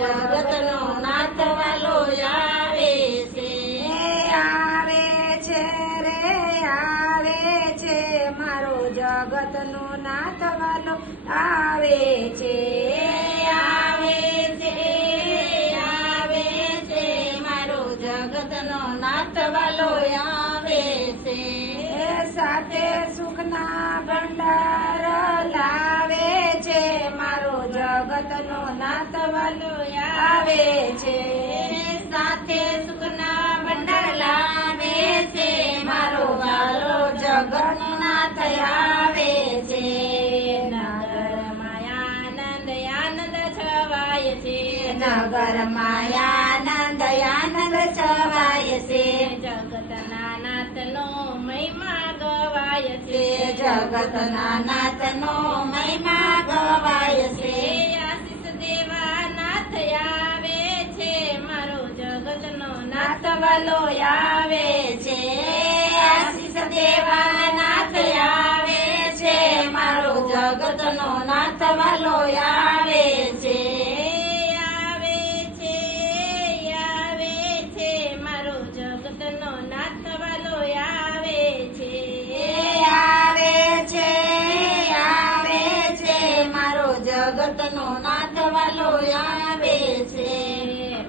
જગતનો નાથ વાલો આવે છે. આવે છે રે આવે છે મારો જગતનો નાથ વાલો આવે છે. આવે છે મારો જગતનો નાથ વાલો આવે છે. સાથે સુખના ભંડાર લાવે છે મારો જગતનો નાથ વાલો આવે છે. સાથે સુખના ભંડાર લાવે છે મારો વાલો જગતનો નાથ આવે છે. નગરમાં આનંદ આનંદ છવાય છે. નગરમાં આનંદ છવાય છે. જગતના નાથનો મહિમા ગવાય છે. જગતના નાથનો મહિમા ગવાય છે. આશીષ દેવા નાથ આવે છે મારો જગતનો નાથ વાલો આવે છે. આશીષ દેવા નાથ આવે છે મારો જગતનો નાથ વાલો આવે છે. આવે છે મારો જગતનો નાથ વાલો આવે છે. આવે છે મારો જગતનો નાથ વાલો આવે છે.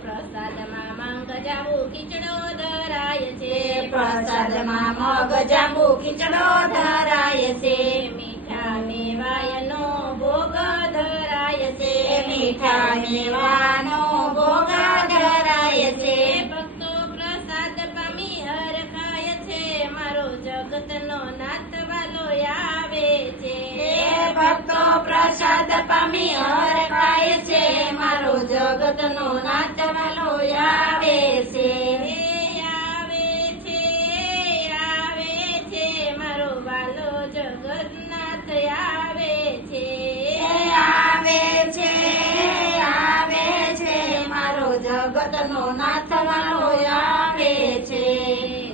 પ્રસાદમાં માંગ જાવું ખીચડો ધરાય છે. પ્રસાદમાં મગ જાંબુ ખીચડો ધરાય છે. મીઠા મેવાયનો ભોગ ધરાય છે. મીઠા મેવાનો ભોગ ધરાય છે. ભક્તો પ્રસાદ પામી હર ખાય છે મારો જગતનો નાથ વાલો આવે છે. ભક્તો પ્રસાદ પામી હર ખાય છે મારો જગતનો નાથ વાલો આવે છે. આવે છે મારો વાલો જગન્નાથ આવે છે. આવે છે મારો જગતનો નાથ વાલો આવે છે.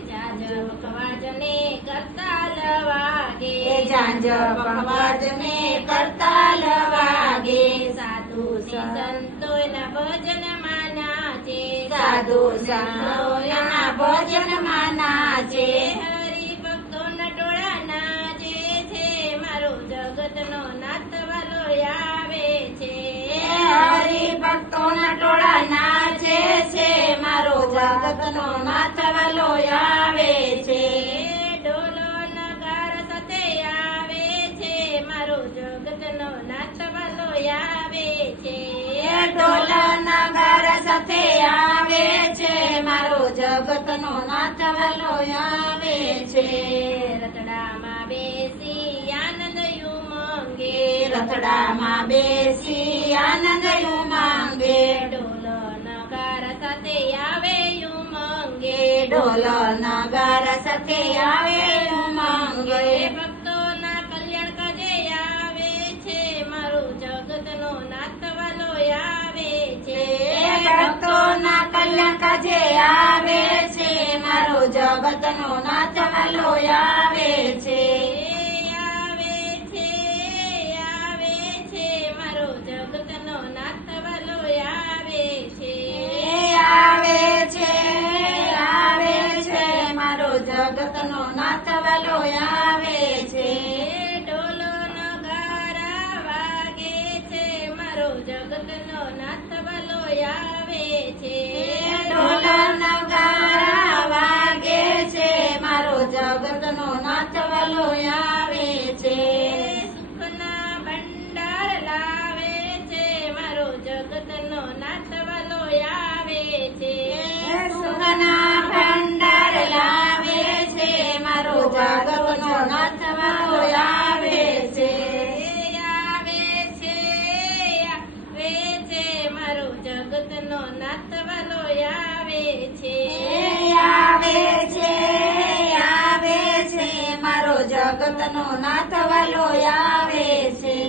જાજ પખવાજને કરતાલ વાગે. ઝાંઝ પખવાજને કરતાલ વાગે. સાધુ સંતોના ભજનમાં નાચે. સાધુ સંતોના ભજનમાં નાચે. હરિભક્તોના ટોળા નાચે છે મારો જગતનો નાથ વાલો આવે છે. હરિભક્તોના ટોળા નાચે છે મારો જગતનો નાથ વાલો આવે છે. ઢોલો નગાર સાથે આવે છે મારો જગતનો નાથ વાલો આવે છે. ઢોલ નગાર સાથે આવે છે મારો જગતનો નાથ વાલો આવે છે. રતડામાં બેસી આનંદ ઉમંગે. રથડામાં બેસી આનંદ ઉમંગે. ઢોલો નગાર સાથે આવે ઉમંગે. ઢોલ નગાર સાથે આવે ઉમંગે. ભક્તોના કલ્યાણ કાજે આવે છે મારો જગતનો નાથ વાલો આવે છે. ભક્તોના કલ્યાણ કાજે આવે છે મારો જગતનો નાથ વાલો આવે છે. આવે છે મારો જગતનો નાથ વાલો આવે છે. આવે છે મારો જગતનો નાથ વાલો આવે છે. ઢોલો નગારા વાગે છે મારો જગતનો નાથ વાલો આવે છે. ઢોલ નગારા વાગે છે મારો જગતનો નાથ વાલો આવે છે. સુખના ભંડાર લાવે છે મારો જગતનો નાથ વાલો આવે છે. સુખના ભંડાર લાવે છે મારો જગતનો નાથ વાલો આવે છે. મારો જગતનો નાથ વાલો આવે છે. આવે છે મારો જગતનો નાથ વાલો આવે છે.